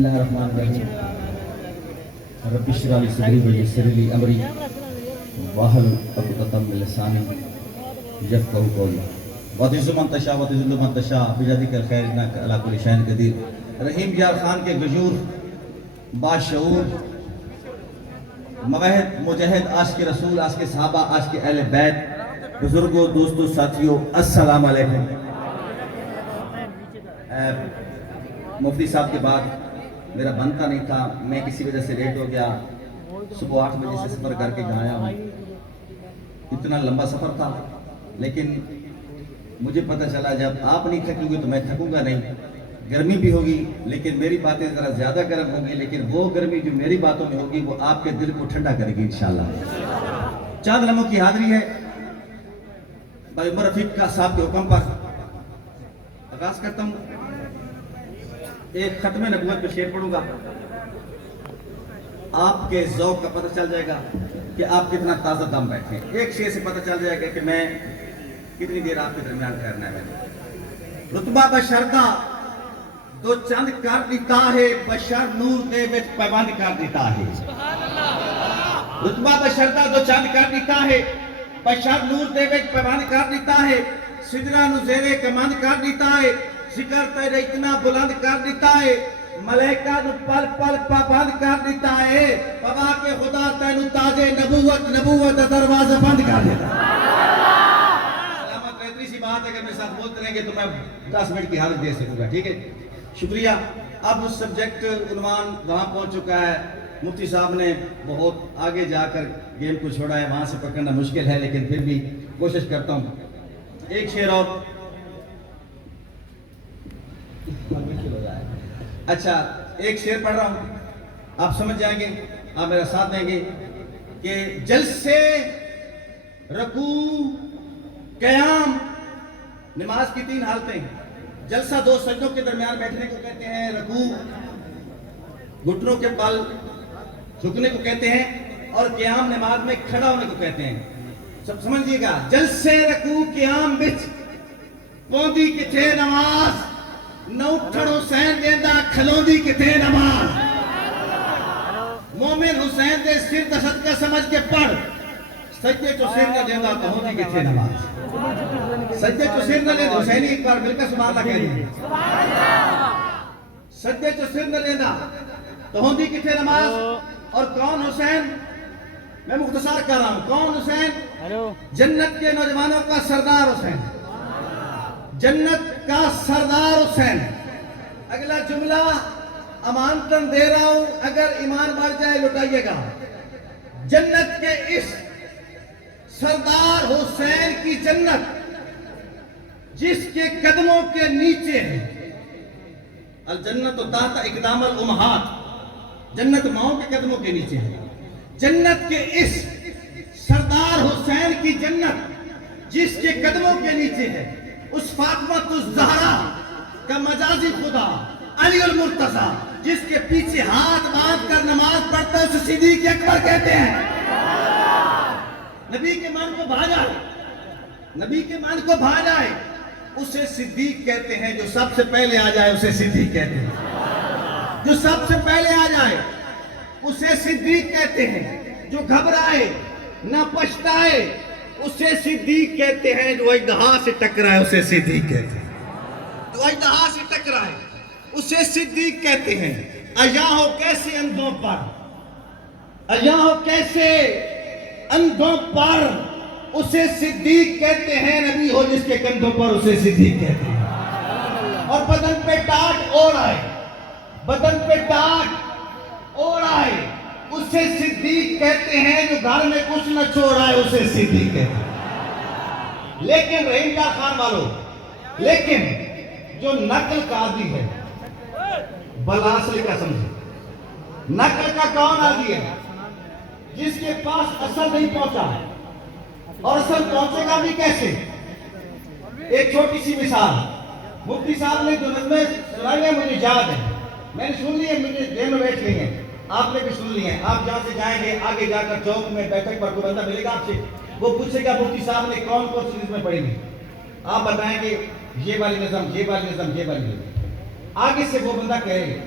الله الرحمن الرحيم رب اشرح لي صدري ويسر لي امري واحلل عقدة من لساني يفقهوا قولي وتعز من تشاء وتذل من تشاء بيدك الخير انك على كل شيء قدير رحیم یار خان کے غیور باشعور موحد مجاہد عاشق رسول عاشق صحابہ عاشق اہل بیت بزرگوں دوستوں ساتھیوں السلام علیکم۔ مفتی صاحب کے بعد میرا بنتا نہیں تھا، میں کسی وجہ سے لیٹ ہو گیا، صبح 8 بجے سے سفر کر کے آیا ہوں، اتنا لمبا سفر تھا، لیکن مجھے پتہ چلا جب آپ نہیں تھکو گے تو میں تھکوں گا نہیں۔ گرمی بھی ہوگی لیکن میری باتیں ذرا زیادہ گرم ہوں گی، لیکن وہ گرمی جو میری باتوں میں ہوگی وہ آپ کے دل کو ٹھنڈا کرے گی انشاءاللہ۔ چند لمحوں کی حاضری ہے بھائی عمر رفیق کا صاحب کے حکم پر آغاز کرتا ہوں۔ ایک ختم نبوت پہ شعر پڑھوں گا، آپ کے ذوق کا پتہ چل جائے گا کہ آپ کتنا تازہ دم بیٹھے ہیں۔ ایک شعر سے پتہ چل جائے گا کہ میں کتنی دیر آپ کے درمیان کرنا ہے۔ رتبہ بشردہ دو چند کر دیتا ہے، بشر نور دے وچ پیوند کر دیتا ہے۔ رتبہ بشردہ دو چند کر دیتا ہے، بشر نور دے وچ پیوند کر دیتا ہے، سدرا نو زیرے کمند کر دیتا ہے، ذکر تیرے اتنا بلند کر دیتا ہے، ملائکہ نو پل پل پابند کر دیتا ہے، بابا کے خدا تینو تاج نبوت دروازہ بند کر دیتا ہے۔ سلامت اتنی سی بات ہے کہ میرے ساتھ بولتے رہیں گے تو میں 10 منٹ کی حالت دے سکوں گا، ٹھیک ہے؟ شکریہ۔ اب اس سبجیکٹ عنوان وہاں پہنچ چکا ہے، مفتی صاحب نے بہت آگے جا کر گیم کو چھوڑا ہے، وہاں سے پکڑنا مشکل ہے، لیکن پھر بھی کوشش کرتا ہوں۔ ایک شعر اور، اچھا ایک شعر پڑھ رہا ہوں، آپ سمجھ جائیں گے، آپ میرا ساتھ دیں گے کہ جلسے رکوع قیام نماز کی 3 حالتیں۔ جلسہ 2 سجدوں کے درمیان بیٹھنے کو کہتے ہیں، رکوع گھٹنوں کے بل جھکنے کو کہتے ہیں، اور قیام نماز میں کھڑا ہونے کو کہتے ہیں۔ سب سمجھئے گا، جلسے رکوع قیام بچ پوندی کتھے نماز، نو اٹھن حسین دیندہ کھلوندی کتھے نماز، مومن حسین دے سر دا صدقہ سمجھ کے پڑھ، سجدے چو سر نہ دیندہ تو ہوندی کتھے نماز۔ سجدے چو سر نہ دیندہ، حسینی ایک بار مل کر سبحان اللہ کہہ دیئے، سجدے چو سر نہ دیندہ تو ہوندی کتھے نماز۔ اور کون حسین؟ میں مختصر کر رہا ہوں، کون حسین؟ جنت کے نوجوانوں کا سردار حسین، جنت کا سردار حسین۔ اگلا جملہ امانتاً دے رہا ہوں، اگر ایمان بڑھ جائے لٹائیے گا۔ جنت کے اس سردار حسین کی جنت جس کے قدموں کے نیچے ہے، الجنت تحت اقدام الامہات، جنت ماؤں کے قدموں کے نیچے ہے۔ جنت کے اس سردار حسین کی جنت جس کے قدموں کے نیچے ہے، اس فاطمہ الزہرا کا مجازی خدا علی المرتضیٰ جس کے پیچھے ہاتھ باندھ کر نماز پڑھتا ہے، اسے صدیق اکبر کہتے ہیں۔ نبی کے مان کو بھا جائے، نبی کے مان کو بھا جائے اسے صدیق کہتے ہیں۔ جو سب سے پہلے آ جائے اسے صدیق کہتے ہیں، جو سب سے پہلے آ جائے اسے صدیق کہتے ہیں، جو گھبرائے نہ پچھتائے اسے صدیق کہتے ہیں، جو اژدہا سے ٹکرائے اسے صدیق کہتے ہیں، جو اژدہا سے ٹکرائے اسے صدیق کہتے ہیں۔ عیاں ہو کیسے اندھوں پر، عیاں ہو کیسے اندھوں پر اسے صدیق کہتے ہیں، نبی ہو جس کے کندھوں پر اسے صدیق کہتے ہیں۔ اور بدن پہ ٹاٹ اوڑ آئے، بدن پہ ٹاٹ اوڑ آئے اسے صدیق کہتے ہیں، جو گھر میں کچھ نہ چھوڑ آئے اسے صدیق کہتے ہیں۔ لیکن رحیم کا خان والو، لیکن جو نقل کا عادی ہے بلاصل کا سمجھے، نقل کا کون عادی ہے؟ جس کے پاس اصل نہیں پہنچا ہے، اور اصل پہنچے گا بھی کیسے؟ ایک چھوٹی سی مثال، مفتی صاحب نے جو نظمیں سنائی ہیں مجھے یاد ہے، میں نے سن لی ہے، مجھے دیر میں بیٹھ لی ہیں، آپ نے بھی سن لی ہیں۔ آپ جہاں سے جائیں گے آگے جا کر چوک میں بیٹھک پر کوئی بندہ ملے گا آپ سے، وہ پوچھے گا مفتی صاحب نے کون کون سی نظمیں پڑھی ہیں، آپ بتائیں گے یہ والی نظم، یہ والی نظم، یہ والی نظم۔ آگے سے وہ بندہ کہے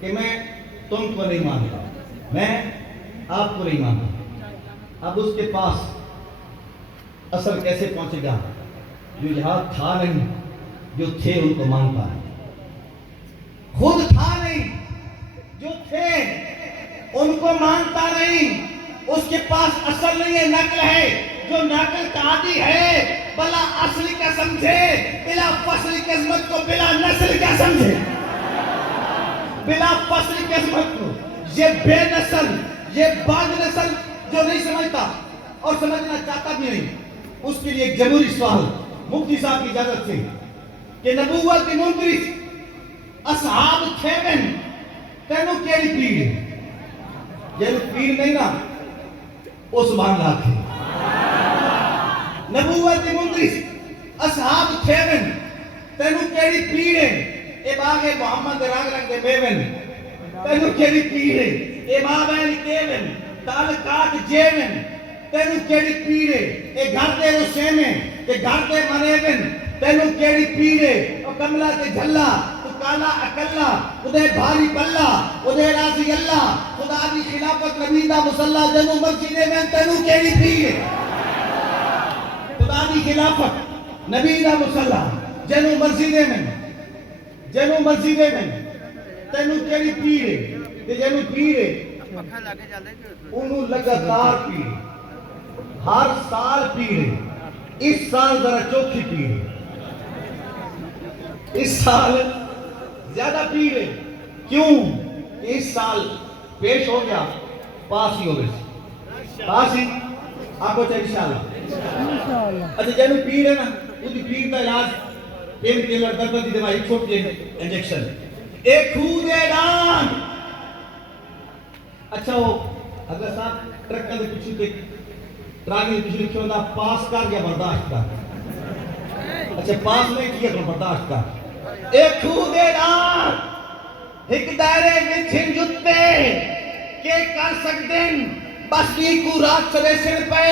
کہ میں تم کو نہیں مانتا، میں آپ کو نہیں مانتا، اب اس کے پاس اصل کیسے پہنچے گا؟ جو یہاں تھا نہیں، جو تھے ان کو مانتا ہے، خود تھا نہیں، جو تھے ان کو مانتا نہیں، اس کے پاس اصل نہیں ہے، نقل ہے، جو نقل کا عادی ہے بلا اصل کا سمجھے، بلا فصل کی عظمت کو بلا نسل کا سمجھے، بلا فصل کی عظمت کو، یہ بے نسل، یہ بعد نسل جو نہیں سمجھتا اور سمجھنا چاہتا بھی نہیں، اس کے لیے ایک جمہوری سوال مفتی صاحب کی اجازت سے کہ نبوت منکرس اصحاب تھیون تینوں کیڑی پیڑ جنو پیڑ نہیں نا وہ سبحان اللہ تھے، نبوت منکرس اصحاب تھیون تینوں کیڑی پیڑ اے باغ محمد رنگ رنگ دے بیون تینوں کیڑی پیڑ اے بابین کیون تعلقات جیون تینوں کیڑی پیڑ اے گھر دے رسینے اے گھر دے منیون تینوں کیڑی پیڑ او کملہ تے جھلا تو کالا اکلا ادھے بھاری پلا ادھے راضی اللہ خدا دی خلافت نبی دا مسلح جنو مسجدے میں تینوں کیڑی پیڑ خدا دی خلافت نبی دا مسلح جنو مسجدے میں تینوں کیڑی پیڑ تے جنو پیڑ انہوں لگاتار پیڑ ہر سال پیڑ اس سال ذرا چوکھی پیڑ اس سال زیادہ پیڑ کیوں؟ اس سال پیش ہو گیا پاس ہی ہو گئے پاس ہی آپ کو چاہے انشاءاللہ اچھا جنو پیڑ ہے نا یہ پیڑ کا علاج پین کلر درد دی دوائی چھوٹ کے انجیکشن ایک خود اعلان اچھا ہو اگر صاحب ٹرک کا دے پیچھے کے ٹراک میں پیچھے لکھے ہوتا پاس کر یا برداشت کر اچھا پاس نہیں کیا تو برداشت کر ایک خود اعلان ایک دائرے میں چھن جتے کہ کر سکتیں بس نیکو رات سریسن پہ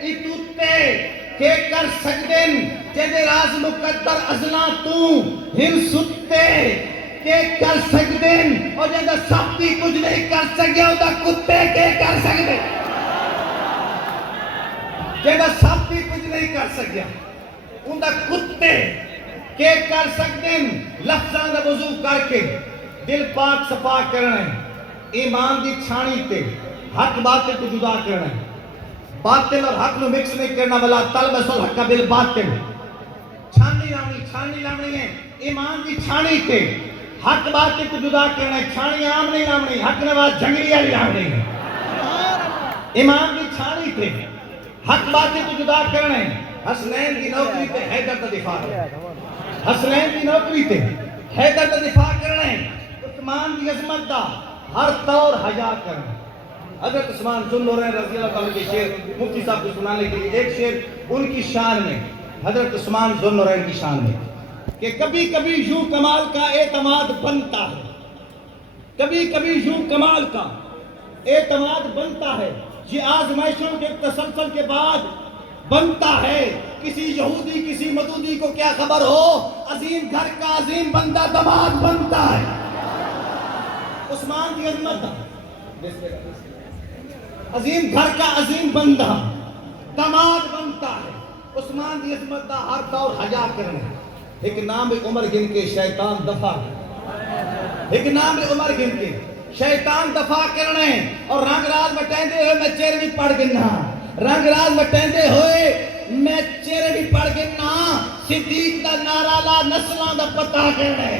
ای توتے کہ کر سکتیں جیدے راز مقدر ازلا تو ہم ستے کہ کر سکتیں اور جیدے سبتی کچھ نہیں کر سکیا ہوتا کتے کہ کر سکتیں جیدے سبتی کچھ نہیں کر سکیا ہوتا کتے کہ کر سکتیں لفظان دا وضو کر کے دل پاک صفا کرنے ایمان دی چھانی تے حق باطل کو جدا کرنے باطل اور حق نو مکس نہیں کرنا والا طلبس الحق بالباطل چھانی لامنی ہے ایمان دی چھانی تے حق باطل کو جدا کرنا چھانی عام نہیں لامنی حق نواز جنگلی علی لامنی ہے ایمان دی چھانی تے حق باطل کو جدا کرنا حسنین دی نوکری تے حیدر تا دفاع حسنین دی نوکری تے حیدر تا دفاع کرنا عثمان دی عظمت دا ہر طور حجا کرنا حضرت عثمان ذوالنورین رضی اللہ تعالیٰ کے شعر مفتی صاحب کو سنانے کے لیے ایک شعر ان کی شان میں حضرت عثمان ذوالنورین کی شان میں کہ کبھی کبھی یوں کمال کا اعتماد بنتا ہے کبھی کبھی یوں کمال کا اعتماد بنتا ہے یہ آزمائشوں کے تسلسل کے بعد بنتا ہے کسی یہودی کسی مدودی کو کیا خبر ہو عظیم گھر کا عظیم بندہ دماد بنتا ہے عثمان کی عظمت عظیم گھر کا عظیم بندہ دماد بنتا ہے عثمان کی عظمت دا ہر دور حجا کرنے ایک نام عمر گن کے شیطان دفع ایک نام عمر گن کے شیطان دفع کرنے اور رنگ راز بٹیندے ہوئے میں چہرے بھی پڑھ گنا رنگ راز بٹیندے ہوئے میں چہرے بھی پڑھ گنا صدیق دا نعرہ لا نسلان دا پتہ کرنے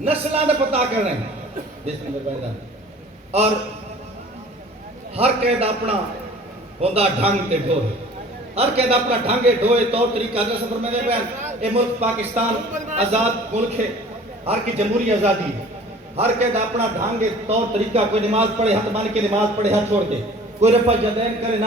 نسلان دا پتہ کرنے اور ہر قید اپنا ہوندہ ڈھنگ تے ڈھوئے ہر قید اپنا ڈھنگے ڈھوئے طور طریقہ حضرت سفر میں گئے بیان اے ملک پاکستان آزاد ملک ہے ہر کی جمہوری آزادی ہے ہر قید اپنا ڈھنگے طور طریقہ کوئی نماز پڑھے ہاتھ مان کے نماز پڑھے ہاتھ چھوڑ کے کوئی رفع جدین کرے نہ